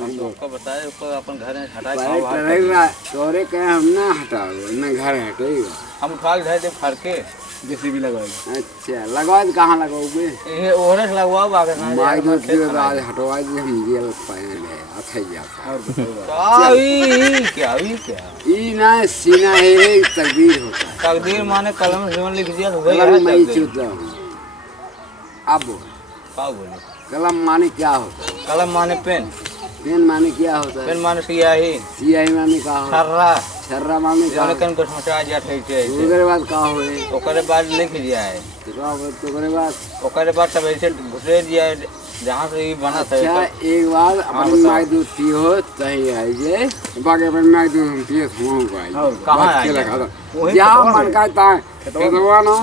उसको बताए उसको अपन घर में हटा तोरे कहे हम ना हटाओ न घर हटेगा हम उठा के दे फाड़ के जेसीबी लगवाएगी। अच्छा लगवा दे कहाँ लगाओगे ये ओरे से लगवाओ आगे ना माई दूध की आज हटवा दे हम जेल पाए ले अच्छा जाता और बताओ क्या ई ना सीना है तकदीर होता है तकदीर माने कलम से लिख दिया तो वही कलम है मैं तकदीर। चुता हूँ अब क्या बोले कलम माने क्या होता है कलम माने पेन पेन माने क्या होता है पेन माने स्याही सियाही माने का होता है छर्रा छर्रा माने का जाने कन कुछ मचा जा ठीक है ओकरे बाद का होए ओकरे बाद लिख दिया है तो ओकरे बाद सब ऐसे घुसे दिया है जहाँ से ये बना था अच्छा एक बार अपन माई दूध पियो तही आई जे बाकी अपन माई दूध पियो हुआ का कहाँ आई जहाँ मन का ता खेतवा ना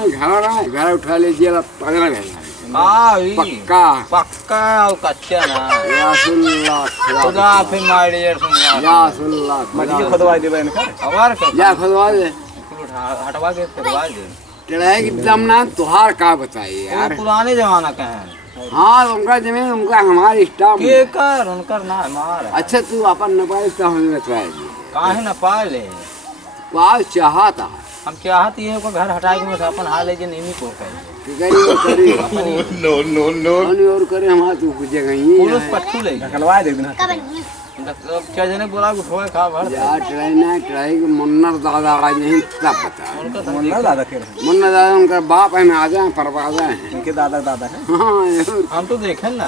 घर उठा ले जेला पगला गया पक्का पक्का और कच्चा ना या सुल्ला खुदा फिर मारे यार सुन या सुल्ला मट्टी खुदवा दे इनका हमार का या खुदवा दे हटवा के खुदवा दे चढ़ाई की दम ना तुहार का बताइए यार पुराने जमाना का है हाँ उनका जमीन उनका हमारी स्टाफ के कर उनकर ना हमारा अच्छा तू अपन नेपाल तो हमें बताएगी काहे ना पाले पाल चाहता हम चाहती है को घर हटाए के अपन हाल है जे नहीं को करी नो और करे हमारा तू कुछ जगह ही पुलिस पट्टू ले निकलवा दे बिना क्या जने बोला उठोए खा भर यार ट्राई के मुन्नर दादा आज नहीं तब बता उनका मुन्ना दादा के मुन्नर दादा उनका बाप है आ जाए परवाजा है इनके दादा दादा है। हाँ हम तो देखे ना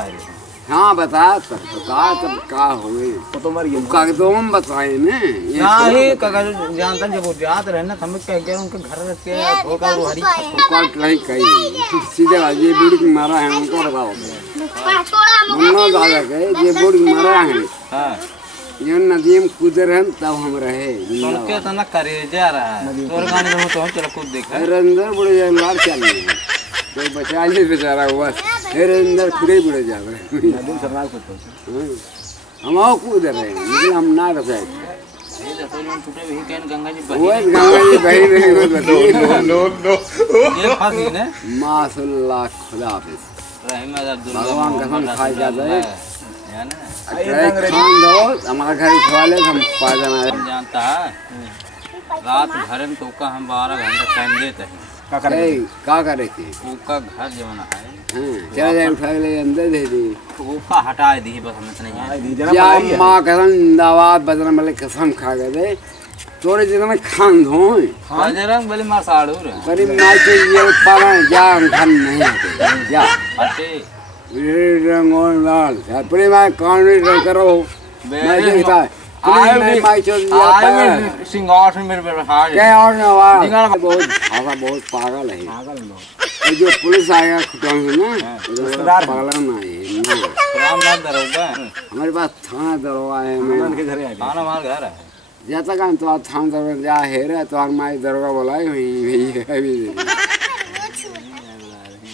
हाँ बता तब का हुए वो तो मर गया कागजों में बताए ने नहीं कागज जानता जब वो जात रहे ना हम कह के उनके घर रख के होगा वो हरी कॉल ट्राई कही सीधे ये बुढ़ी मारा है उनको बताओ मुन्नर दादा के ये बुढ़ी मारा है हां ये नदी में कूद रहे तब हम रहे उनके तना करे जा रहा है तोर गाने में तो चलो खुद देख अंदर बुढ़े जान लाल चल रही है कोई बचा नहीं बेचारा हुआ फिर अंदर खुदे बुढ़े जा रहे नदी सरनाल को हम आओ कूद रहे हैं लेकिन हम ना रहे ये तो लोग छूटे भी कहन गंगा जी वो गंगा जी बही नहीं कोई बताइए नो ये फांसी ने माशल्लाह खुदा हाफिज रहीम अब्दुल्ला भगवान कसम खाई जाता है है ना खान दो हमारा घर खवा ले हम पा जाना हम जानता है रात भर में तो का हम 12 घंटे टाइम देते हैं क्या करे थे उसका घर जमाना है चला जाए उठा के ले अंदर दे दी ऊपर हटा दी बस हमें नहीं जाए क्या माँ कसम जिंदाबाद बजरंग बली कसम खा गए थे तोरे जितना खान धो बजरंग बली मार साड़ू रे करीब ना चाहिए पारा जा खान नहीं आते जा हटे रंगों लाल अपने माँ कानूनी करो मैं देखता है आए सिंगार से मेरे पे हार क्या और ना बहुत पागल है ये जो पुलिस आएगा खुटान से ना पागल ना है रामनाथ दरोगा हमारे पास थाना दरोगा है मैं के घर आ थाना हमारा घर है जाता का तो थाना दरोगा जा है रे तो हमारी दरोगा बोला है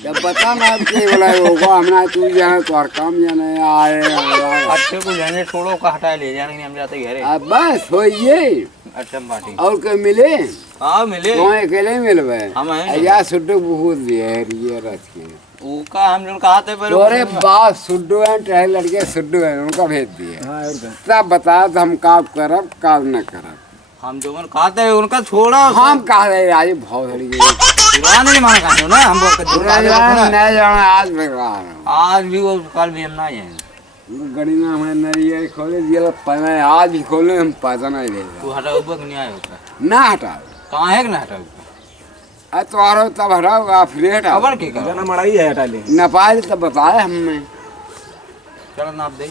जब बता ना के बोला होगा हमने तू जाना तो हर काम जाना आए अच्छे को जाने छोड़ो का हटा ले जाने हम जाते घरे अब बस होइए अच्छा बाटी और कोई मिले हां मिले तो अकेले मिलवे हम हैं या सुड्डू बहुत दिए ये रात के उनका हम लोग कहा थे पर तोरे बाप सुड्डू हैं ट्राई लड़के सुड्डू हैं उनका भेज दिए हां और तब बता तो हम काम करब काम न करब हम जो कहते हैं उनका छोड़ा हम कह रहे आज बहुत लड़के पुराने जमाने का है ना हम नहीं जाना आज बेकार आज भी वो कल भी हम ना जाएंगे गड़ी में हमें नरिया खोले जेल पना आज भी खोले हम पता नहीं दे तू हटाओ बक नहीं आया होता ना हटा कहाँ है कि ना हटाओ अरे तो आ रहा तब हटाओगा फिर हटाओ खबर की जना मड़ाई है हटा ले नेपाल तब बताया हमने चलो नाप दे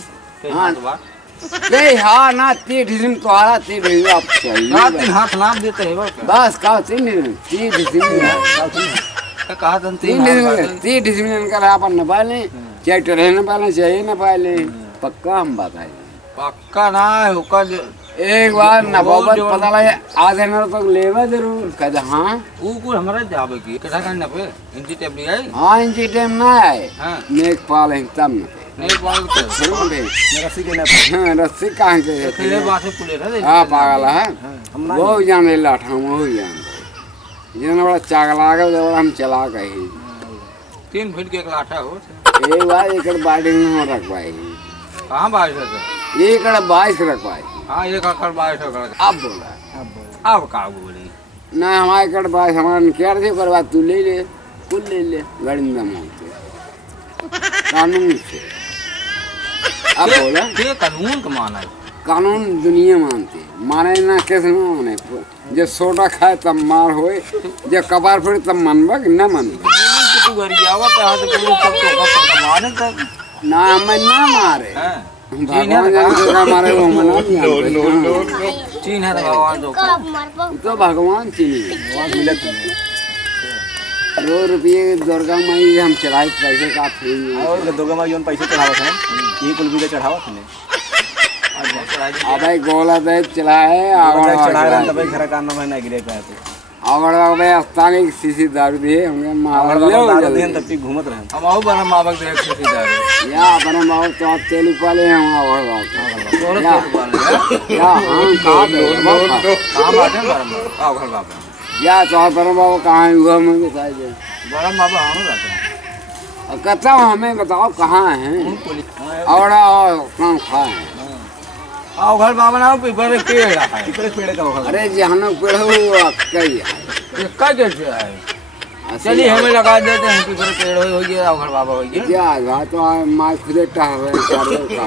हाँ। हाँ नहीं हाँ ना 30 दिन तो आ रहा 30 दिन आप चाहिए हाथ नाप देते हैं बस कहा 3 दिन 30 दिन कहा था 30 दिन का अपन नेपाल ले चाहे ट्रेन नेपाल चाहिए नेपाल ले पक्का हम बताए पक्का ना होगा एक बार नवाबत पता लगे आधे मिनट तक लेवा जरूर कहते हाँ वो को हमारा जाबे की कैसा करना पे इंची टेप ले आई हाँ इंची टाइम ना आए हां नेक पाल है तब नहीं पाल के जरूर दे रस्सी के ना हाँ रस्सी कहाँ के खेले बासे पुले रहे हाँ पागल है हम वो जाने लाठा वो जान जितना बड़ा चागला है वो हम चला गए 3 फीट के एक लाठा हो एक बार एक बाड़ी में रखवाई कहाँ बारिश है ये कड़ा 22 रख पाए हाँ 1 एकड़ 22 एकड़ अब बोला अब का बोली ना हमारे कड़ 22 हमारा क्या थे पर बात तू ले ले कुल ले ले गड़िंदा मानते कानून से अब बोला ये कानून का माना है कानून दुनिया मानती माने ना कैसे ना माने जो सोटा खाए तब मार होए जो कबार फिर तब मनबा कि न मनबा तू गरियावा पे हाथ पुलिस सब तो मारे तब ना हमें ना मारे हैं भगवान जाने का मारे वो मना चीन है तो भगवान जो तो भगवान चीनी वहाँ मिले तुम्हें 2 रुपये दुर्गा माई हम चढ़ाए पैसे का फ्री और दुर्गा माँ जोन पैसे चढ़ावत हैं ये कुल भी चढ़ावत ने अबे गोला दे चलाए चढ़ा रहे तब घर का नाम है ना गिरे पे तो आवड़ अबे अस्तानी सीसी दारू दिए हमने मार ले दारू दिन तब घूमत रहे हम आओ बना मावक देख सीधी दारू या अपने बाबू तो आप तेल पाले हम आवड़ बाबू तोरे तो वाले या हम कहां पे काम आते बड़ा आओ घर बाबा या तो बड़ा बाबू कहां है हुआ मैं बताइए बड़ा बाबा हम रहते हैं कहता हूं हमें बताओ कहां हैं आवड़ा और काम खाए आओ घर बाबा ना पीपल पेड़ है कितने पेड़ का होगा अरे जहां पेड़ हो कई ये का कैसे है चलिए हमें लगा देते हैं पीपल पेड़ हो गया आओ घर बाबा हो गया क्या तो मार खुदे टहर रहे चारों का